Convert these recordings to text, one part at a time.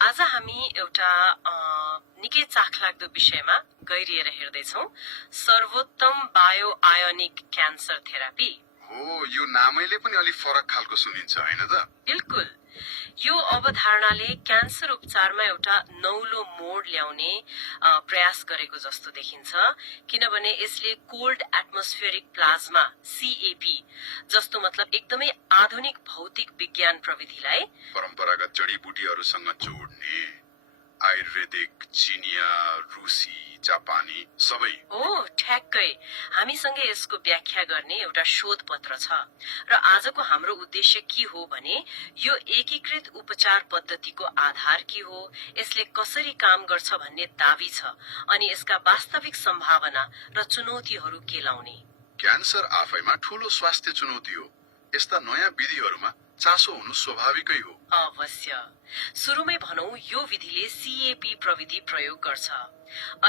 आज हामी एउटा निकै चाखलाग्दो विषयमा गहिरिएर हेर्दैछौं, सर्वोत्तम बायो आयोनिक क्यान्सर थेरापी। हो, यो नामैले पनि अलि फरक खालको सुनिन्छ हैन त? बिल्कुल। यो अवधारणाले क्यान्सर उपचारमा एउटा नौलो मोड ल्याउने प्रयास गरेको जस्तो देखिन्छ, किनभने यसले कोल्ड एटमोस्फेरिक प्लाज्मा सीएपी जस्तो मतलब एकदमै आधुनिक भौतिक विज्ञान प्रविधिलाई परम्परागत जडीबुटीहरूसँग जोड्ने आयुर्वेदिक, चिनिया, रुसी, जापानी सबै। ओ ठ्याक्कै हामीसँगै यसको व्याख्या गर्ने एउटा शोध पत्र छ र आजको हाम्रो उद्देश्य के हो भने यो एकीकृत उपचार पद्धतिको आधार के हो, यसले कसरी काम गर्छ भन्ने दावी छ अनि यसका वास्तविक सम्भावना र चुनौतीहरू केलाउने। क्यान्सर आफैमा ठूलो स्वास्थ्य चुनौती हो। यस्ता नयाँ विधिहरूमा चासो हुनु स्वाभाविकै हो। अवश्य। सुरुमै भनौं, यो विधिले सीएपी प्रविधि प्रयोग गर्छ।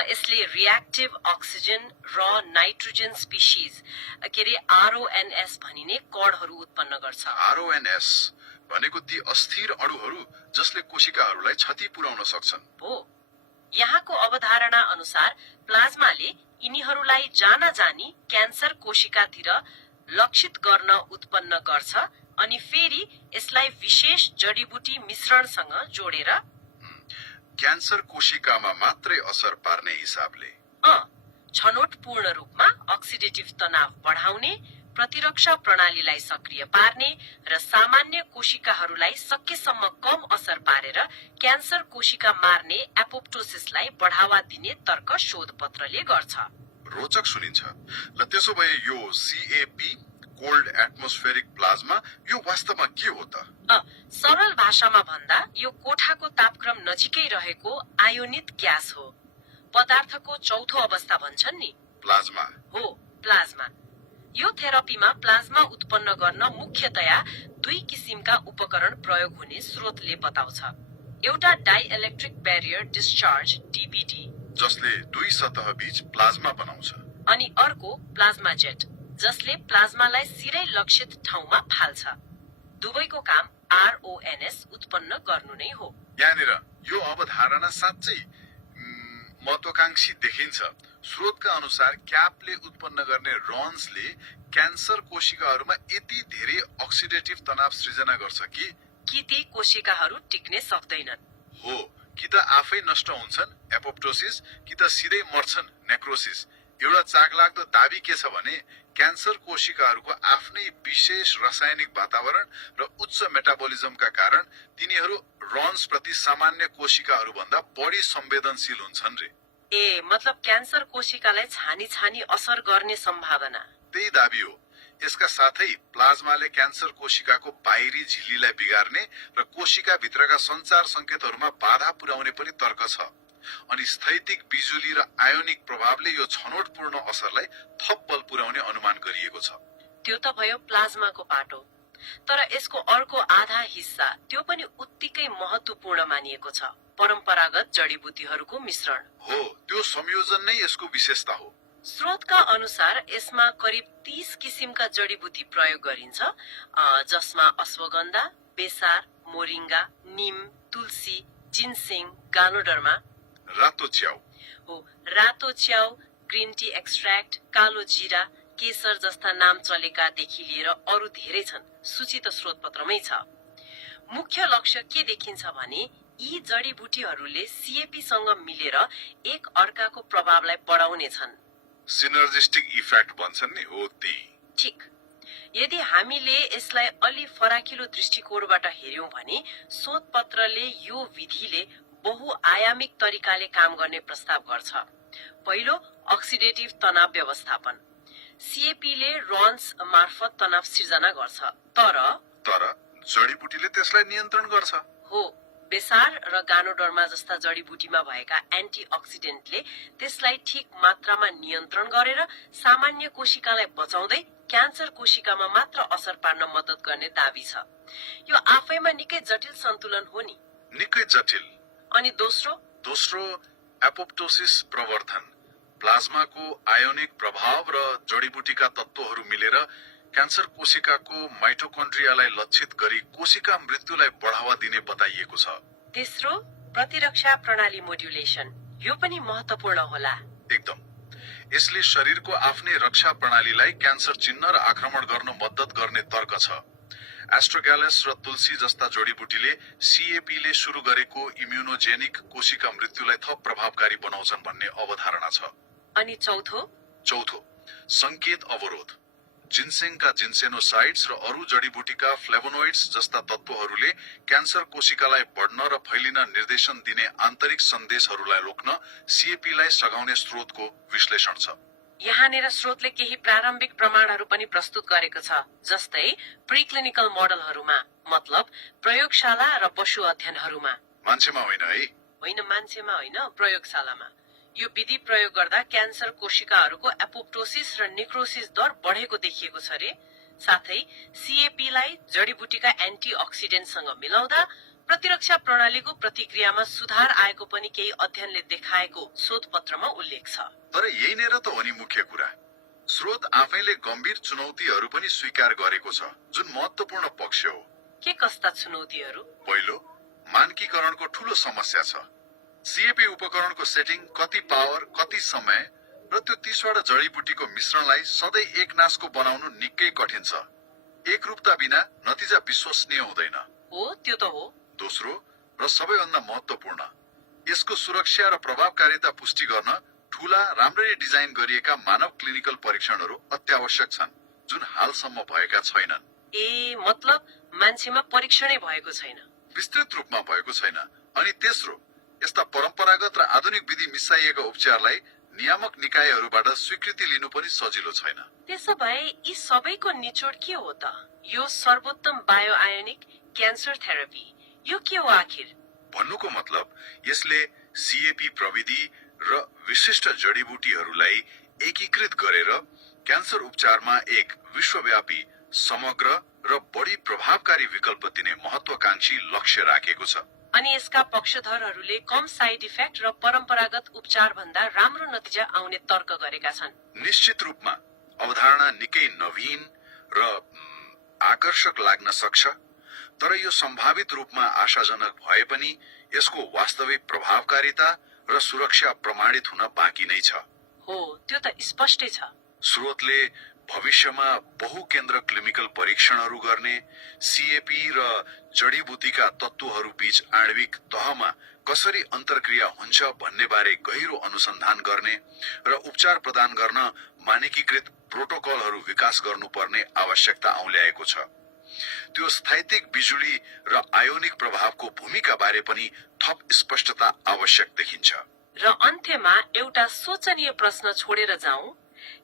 यसले रिएक्टिभ अक्सिजन र नाइट्रोजन स्पिसिज के अरे आरओएनएस भनिने कणहरू उत्पन्न गर्छ। आरओएनएस भनेको ती अस्थिर अणुहरू जसले कोशिकाहरूलाई क्षति पुर्याउन सक्छन्। हो। यहाँको अवधारणा अनुसार प्लाज्माले यिनीहरूलाई जानी क्यान्सर कोशिकातिर लक्षित गर्न उत्पन्न गर्छ अनि फेरि यसलाई विशेष जडीबुटी मिश्रणसँग जोडेर क्यान्सर कोशिकामा मात्रै असर पार्ने हिसाबले छनौटपूर्ण रूपमा अक्सिडेटिभ तनाव बढाउने, प्रतिरक्षा प्रणालीलाई सक्रिय पार्ने र सामान्य कोशिकाहरूलाई सकेसम्म कम असर पारेर क्यान्सर कोशिका मार्ने एपोप्टोसिसलाई बढावा दिने तर्क शोध पत्रले गर्छ। रोचक सुनिन्छ। ल त्यसो भए यो सीएपी कोल्ड एटमोस्फेरिक प्लाज्मा यो वास्तवमा के हो त? सरल भाषामा भन्दा यो कोठाको तापक्रम नजिकै रहेको आयोनित ग्यास हो। पदार्थको चौथो अवस्था भन्छन् नि, प्लाज्मा हो प्लाज्मा। यो थेरापीमा प्लाज्मा उत्पन्न गर्न मुख्यतया दुई किसिमका उपकरण प्रयोग हुने स्रोतले बताउँछ। एउटा डाइइलेक्ट्रिक ब्यारियर डिस्चार्ज डीबीडी जसले दुई सतह बीच प्लाज्मा बनाउँछ अनि अर्को प्लाज्मा जेट जसले प्लाज्मालाई सिरै लक्षित ठाउँमा फाल्छ। दुवैको काम आरओएनएस उत्पन्न गर्नु नै हो। यहाँनिर यो अवधारणा साँच्चै महत्वाकांक्षी देखिन्छ। स्रोतका अनुसार क्यापले उत्पन्न गर्ने रन्सले क्यान्सर कोशिकाहरूमा यति धेरै अक्सिडेटिभ तनाव सृजना गर्छ कि ती कोशिकाहरू टिक्ने सक्दैनन्। हो, कि त आफै नष्ट हुन्छन् एपोप्टोसिस, कि त सिधै मर्छन् नेक्रोसिस। एउटा चाखलाग्दो दाबी के छ भने क्यान्सर कोशिकाहरूको आफ्नै विशेष रासायनिक वातावरण र उच्च मेटाबोलिजमका कारण तिनीहरू रन्स प्रति सामान्य कोशिकाहरू भन्दा बढी संवेदनशील हुन्छन् रे। ए मतलब क्यान्सर कोशिकालाई छानी असर गर्ने सम्भावना। त्यही दाबी हो। यसका साथै प्लाज्माले क्यान्सर कोशिकाको बाहिरी झिल्लीलाई बिगार्ने र कोशिका भित्रका सञ्चार संकेतहरूमा बाधा पुर्याउने पनि तर्क छ। अनि स्थैतिक बिजुली र आयोनिक प्रभावले यो छनौटपूर्ण असरलाई थप बल पुर्याउने अनुमान गरिएको छ। त्यो त भयो प्लाज्माको पाटो, तर यसको अर्को आधा हिस्सा त्यो पनि उत्तिकै महत्वपूर्ण मानिएको छ, परम्परागत जडीबुटीहरूको मिश्रण। हो, त्यो संयोजन नै यसको विशेषता हो। स्रोतका अनुसार यसमा करिब 30 किसिमका जडीबुटी प्रयोग गरिन्छ, जसमा अश्वगन्धा, बेसार, मोरिङ्गा, निम, तुलसी, जिन्सिङ, गानोडर्मा, रातो च्याउ हो, रातो च्याउ, ग्रीन टी एक्सट्र्याक्ट, कालो जीरा, केसर जस्ता नाम चलेकादेखि लिएर अरू धेरै छन्। सूची त स्रोत पत्रमै छ। मुख्य लक्ष्य के देखिन्छ भने यी जडीबुटीहरूले सीएपी सँग मिलेर एक अर्काको प्रभावलाई बढाउने छन्। सिनर्जिस्टिक इफेक्ट भन्छन् नि, हो त्यही। ठिक। यदि हामीले यसलाई अलि फराकिलो दृष्टिकोणबाट हेर्यौं भने शोध पत्रले यो विधिले बहुआयामिक तरिकाले काम गर्ने प्रस्ताव गर्छ। पहिलो, अक्सिडेटिभ तनाव व्यवस्थापन। सीएपीले रन्स मार्फत तनाव सिर्जना गर्छ, तर जडीबुटीले त्यसलाई नियन्त्रण गर्छ। हो, बेसार र गानोडर्मा जस्ता जडीबुटीमा भएका एन्टीअक्सिडेन्टले त्यसलाई ठिक मात्रामा नियन्त्रण गरेर सामान्य कोशिकालाई बचाउँदै क्यान्सर कोशिकामा मात्र असर पार्न मद्दत गर्ने दावी छ। यो आफैमा निकै जटिल सन्तुलन हो नि। निकै जटिल। अनि दोस्रो एपोप्टोसिस प्रवर्धन। प्लाज्माको आयोनिक प्रभाव र जडीबुटीका तत्त्वहरू मिलेर क्यान्सर कोशिकाको माइटोकन्ड्रियालाई लक्षित गरी कोशिका मृत्युलाई बढावा दिने बताइएको छ। तेस्रो, प्रतिरक्षा प्रणाली मोड्युलेसन यो पनि महत्वपूर्ण होला। एकदम। यसले शरीरको आफ्नै रक्षा प्रणालीलाई क्यान्सर चिन्ह र आक्रमण गर्न मद्दत गर्ने तर्क छ। एस्ट्रोग्यालस र तुलसी जस्ता जडीबुटीले सीएपी ले सुरु गरेको इम्युनोजेनिक कोशिका मृत्युलाई थप प्रभावकारी बनाउँछन् भन्ने अवधारणा छ। अनि चौथो संकेत अवरोध। जिन्सेङका जिन्सेनोसाइड्स र अरू जडीबुटीका फ्लेभोनोइड्स जस्ता तत्वहरूले क्यान्सर कोशिकालाई बढ्न र फैलिन निर्देशन दिने आन्तरिक सन्देशहरूलाई रोक्न सीएपी लाई सघाउने स्रोतको विश्लेषण छ। यहाँनिर स्रोतले केही प्रारम्भिक प्रमाणहरू पनि प्रस्तुत गरेको छ, जस्तै प्रिक्लिनिकल मोडलहरूमा, मतलब प्रयोगशाला र पशु अध्ययनहरूमा। मान्छेमा होइन है? होइन, मान्छेमा होइन, प्रयोगशालामा। यो विधि प्रयोग गर्दा क्यान्सर कोशिकाहरूको एपोप्टोसिस र निक्रोसिस दर बढेको देखिएको छ रे। साथै सीएपी लाई जडीबुटीका एन्टीअक्सिडेन्टसँग मिलाउँदा प्रतिरक्षा प्रणालीको प्रतिक्रियामा सुधार आएको पनि केही अध्ययनले देखाएको शोधपत्रमा उल्लेख छ। तर यही नै त हो नि मुख्य कुरा। स्रोत आफैले गम्भीर चुनौतीहरू पनि स्वीकार गरेको छ, जुन महत्वपूर्ण पक्ष हो। के कस्ता चुनौतीहरू? पहिलो, मानकीकरणको ठूलो समस्या छ। सीएपी उपकरणको सेटिङ, कति पावर, कति समय र त्यो 30 वटा जडीबुटीको मिश्रणलाई सधैँ एक नासको बनाउनु निकै कठिन छ। एकरूपता बिना नतिजा विश्वसनीय हुँदैन। हो, त्यो त हो। दोस्रो र सबैभन्दा महत्वपूर्ण, यसको सुरक्षा र प्रभावकारिता पुष्टि गर्न ठूला, राम्ररी डिजाइन गरिएका मानव क्लिनिकल परीक्षणहरू अत्यावश्यक छन्, जुन हालसम्म भएका छैनन्। मतलब मान्छेमा परीक्षणै भएको छैन। विस्तृत रूपमा भएको छैन। अनि तेस्रो, यस्ता परम्परागत र आधुनिक विधि मिसाइएका उपचारलाई नियामक निकायहरूबाट स्वीकृति लिनु पनि सजिलो छैन। त्यसो भए यी सबैको निचोड के हो त? यो सर्वोत्तम बायोआयोनिक क्यान्सर थेरापी यो के हो आखिर? भन्नुको मतलब यसले सीएपी प्रविधि र विशिष्ट जडीबुटीहरूलाई एकीकृत गरेर क्यान्सर उपचारमा एक विश्वव्यापी, समग्र र बढी प्रभावकारी विकल्प दिने महत्वाकांक्षी लक्ष्य राखेको छ। अनि यसका पक्षधरहरूले कम साइड इफेक्ट र परम्परागत उपचार भन्दा राम्रो नतिजा आउने तर्क गरेका छन्। निश्चित रूपमा अवधारणा निकै नवीन र आकर्षक लाग्न सक्छ, तर यो सम्भावित रूपमा आशाजनक भए पनि यसको वास्तविक प्रभावकारिता र सुरक्षा प्रमाणित हुन बाँकी नै छ। हो, त्यो त स्पष्टै छ। स्रोतले भविष्यमा बहुकेन्द्र क्लिनिकल परीक्षणहरू गर्ने, सीएपी र जडीबुटीका तत्वहरू बीच आणविक तहमा कसरी अन्तर्क्रिया हुन्छ भन्ने बारे गहिरो अनुसन्धान गर्ने र उपचार प्रदान गर्न मानकीकृत प्रोटोकलहरू विकास गर्नुपर्ने आवश्यकता औल्याएको छ। त्यो स्थैतिक बिजुली र आयोनिक प्रभावको भूमिका बारे पनि थप स्पष्टता आवश्यक देखिन्छ। र अन्त्यमा एउटा सोचनीय प्रश्न छोडेर जाउँ,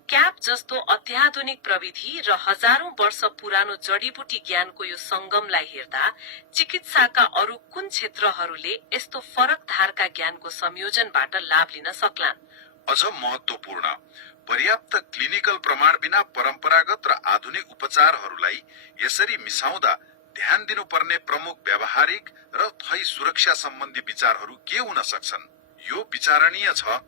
क्याप जस्तो अत्याधुनिक प्रविधि र हजारौं वर्ष पुरानो जडीबुटी ज्ञानको यो संगमलाई हेर्दा चिकित्साका अरू कुन क्षेत्रहरूले यस्तो फरक धारका ज्ञानको संयोजनबाट लाभ लिन सक्लान्? अझ महत्वपूर्ण, पर्याप्त क्लिनिकल प्रमाण बिना परम्परागत र आधुनिक उपचारहरूलाई यसरी मिसाउँदा ध्यान दिनुपर्ने प्रमुख व्यावहारिक र थै सुरक्षा सम्बन्धी विचारहरू के हुन सक्छन्? यो विचारणीय छ।